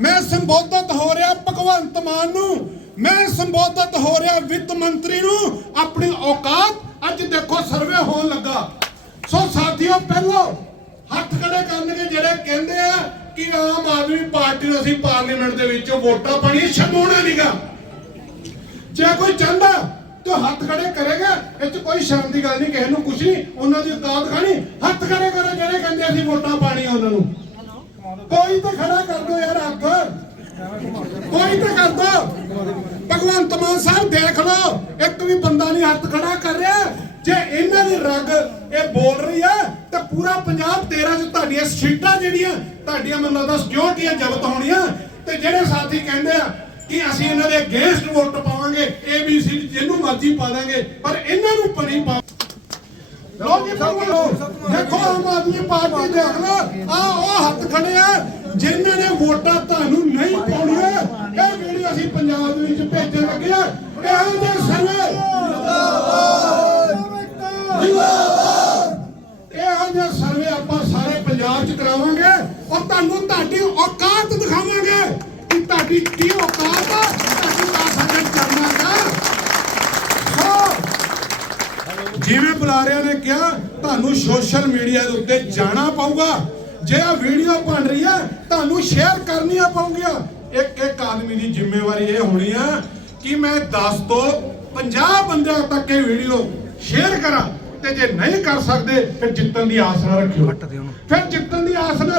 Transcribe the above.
ਮੈਂ ਸੰਬੋਧਿਤ ਹੋ ਰਿਹਾ ਭਗਵੰਤ ਮਾਨ ਨੂੰ, ਮੈਂ ਸੰਬੋਧਿਤ ਹੋ ਰਿਹਾ ਵਿੱਤ ਮੰਤਰੀ ਨੂੰ, ਆਪਣੀ ਔਕਾਤ ਅੱਜ ਦੇਖੋ ਸਰਵੇ ਹੋਣ ਲੱਗਾ। ਸੋ ਸਾਥੀਓ, ਪਹਿਲਾਂ ਹੱਥ ਖੜੇ ਕਰਨਗੇ ਜਿਹੜੇ ਕਹਿੰਦੇ ਆ ਕਿ ਆਮ ਆਦਮੀ ਪਾਰਟੀ ਨੂੰ ਅਸੀਂ ਪਾਰਲੀਮੈਂਟ ਦੇ ਵਿੱਚੋਂ ਵੋਟਾਂ ਪਾਣੀ ਸ਼ਰਮਾਉਣਾ ਨਹੀਂਗਾ ਜੇ ਕੋਈ ਚਾਹੁੰਦਾ ਤਾਂ ਹੱਥ ਖੜੇ ਕਰੇਗਾ, ਇਹ ਚ ਕੋਈ ਸ਼ਰਮ ਦੀ ਗੱਲ ਨਹੀਂ, ਕਿਸੇ ਨੂੰ ਕੁਛ ਨਹੀਂ, ਉਹਨਾਂ ਦੀ ਔਕਾਤ ਖਾਣੀ। ਹੱਥ ਖੜੇ ਕਰੋ ਜਿਹੜੇ ਕਹਿੰਦੇ ਅਸੀਂ ਵੋਟਾਂ ਪਾਣੀ ਉਹਨਾਂ ਨੂੰ। ਕੋਈ ਤੇ ਖੜਾ ਕਰ ਦੋ ਯਾਰ ਹੱਥ ਕੋਈ ਤਾਂ ਕਰ ਦੋ ਭਗਵੰਤ ਮਾਨ ਸਾਹਿਬ ਦੇਖ ਲਓ, ਇੱਕ ਵੀ ਬੰਦਾ ਨਹੀਂ ਹੱਥ ਖੜਾ ਕਰ ਰਿਹਾ। ਜੇ ਇਹਨਾਂ ਦੀ ਰਗ ਇਹ ਬੋਲ ਰਹੀ ਹੈ ਤਾਂ ਪੂਰਾ ਪੰਜਾਬ 13 ਚ ਤੁਹਾਡੀਆਂ ਸੀਟਾਂ ਜਿਹੜੀਆਂ, ਤੁਹਾਡੀਆਂ ਮੈਨੂੰ ਲੱਗਦਾ ਸਿਕਿਉਰਟੀਆਂ ਜ਼ਬਤ ਹੋਣੀਆਂ। ਤੇ ਜਿਹੜੇ ਸਾਥੀ ਕਹਿੰਦੇ ਆ ਕਿ ਅਸੀਂ ਇਹਨਾਂ ਦੇ ਅਗੇਂਸਟ ਵੋਟ ਪਾਵਾਂਗੇ ਏ ਬੀ ਸੀ ਜਿਹਨੂੰ ਮਰਜ਼ੀ ਪਾ ਦਾਂਗੇ, ਪਰ ਇਹਨਾਂ ਨੂੰ ਪਣੀ ਪਾ ਲੋ ਜੀ ਦੇਖੋ ਆਮ ਆਦਮੀ ਪਾਰਟੀ ਦੇਖ ਲਓ। ਆ ਖੜੇ ਆ, ਜਿਨ੍ਹਾਂ ਨੇ ਵੋਟਾਂ ਤੁਹਾਨੂੰ ਨਹੀਂ ਪਾਉਣੀਆਂ, ਇਹ ਵੀਡੀਓ ਅਸੀਂ ਪੰਜਾਬ ਦੇ ਵਿੱਚ ਭੇਜਣ ਲੱਗੇ ਆ? ਇਹੋ ਜਿਹੇ ਸਰਵੇ। ਇਹੋ ਜਿਹੇ ਸਰਵੇ ਆਪਾਂ ਸਾਰੇ ਪੰਜਾਬ 'ਚ ਕਰਾਵਾਂਗੇ ਔਰ ਤੁਹਾਨੂੰ ਤੁਹਾਡੀ ਔਕਾਤ ਦਿਖਾਵਾਂਗੇ ਕਿ ਤੁਹਾਡੀ ਕੀ ਔਕਾਤ ਆ, ਅਸੀਂ ਤਾਂ ਸਾਡੇ ਕਰਨਾ ਦਾ ਜਿਵੇਂ ਬੁਲਾਰਿਆਂ ਨੇ ਕਿਹਾ, ਤੁਹਾਨੂੰ ਸੋਸ਼ਲ ਮੀਡੀਆ ਦੇ ਉੱਤੇ ਜਾਣਾ ਪਊਗਾ। ਜੇ ਆ ਵੀਡੀਓ ਬਣ ਰਹੀ ਹੈ ਤੁਹਾਨੂੰ ਸ਼ੇਅਰ ਕਰਨੀਆਂ ਪਊਗੀਆਂ। ਇੱਕ ਇੱਕ ਆਦਮੀ ਦੀ ਜ਼ਿੰਮੇਵਾਰੀ ਇਹ ਹੋਣੀ ਆ ਕਿ ਮੈਂ 10 ਤੋਂ 50 ਬੰਦਿਆਂ ਤੱਕ ਇਹ ਵੀਡੀਓ ਸ਼ੇਅਰ ਕਰਾਂ ਤੇ ਜੇ ਨਹੀਂ ਕਰ ਸਕਦੇ ਫਿਰ ਜਿੱਤਣ ਦੀ ਆਸ ਨਾ ਰੱਖਿਓ। ਫਿਰ ਜਿੱਤਣ ਦੀ ਆਸ ਨਾ